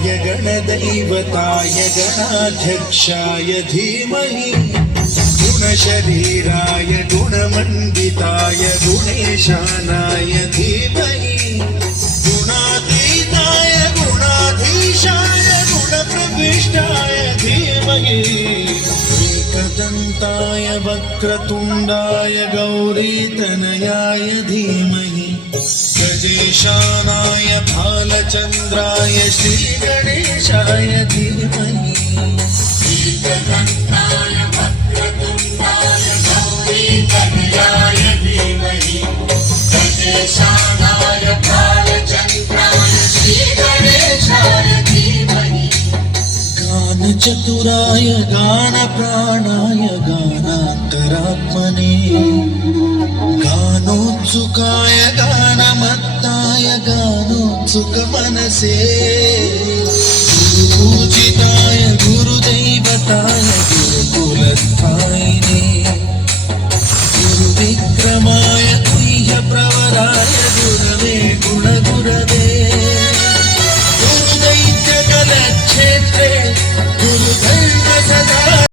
गणाध्यक्षाय गणदैवताय गणाध्यक्षाय धीमहि गुणशरीराय गुणमण्डिताय गुणेशानाय धीमहि गुणातीताय गुणाधीशाय गुणप्रविष्टाय धीमहि एकदन्ताय वक्रतुण्डाय गौरीतनयाय धीमहि गजेशानाय भालचन्द्राय श्रीगणेशाय धीमहि एकदन्ताय वक्रतुण्डाय गौरीतनयाय धीमहि गजेशानाय भालचन्द्राय श्रीगणेशाय धीमहि गानचतुराय गानप्राणाय गानान्तरात्मने गानोत्सुकाय गानमत्ताय गानोत्सुकमनसे गुरुपूजिताय गुरुदैवताय गुरुकुलस्थायिने गुरुविक्रमाय गुह्यप्रवराय गुरवे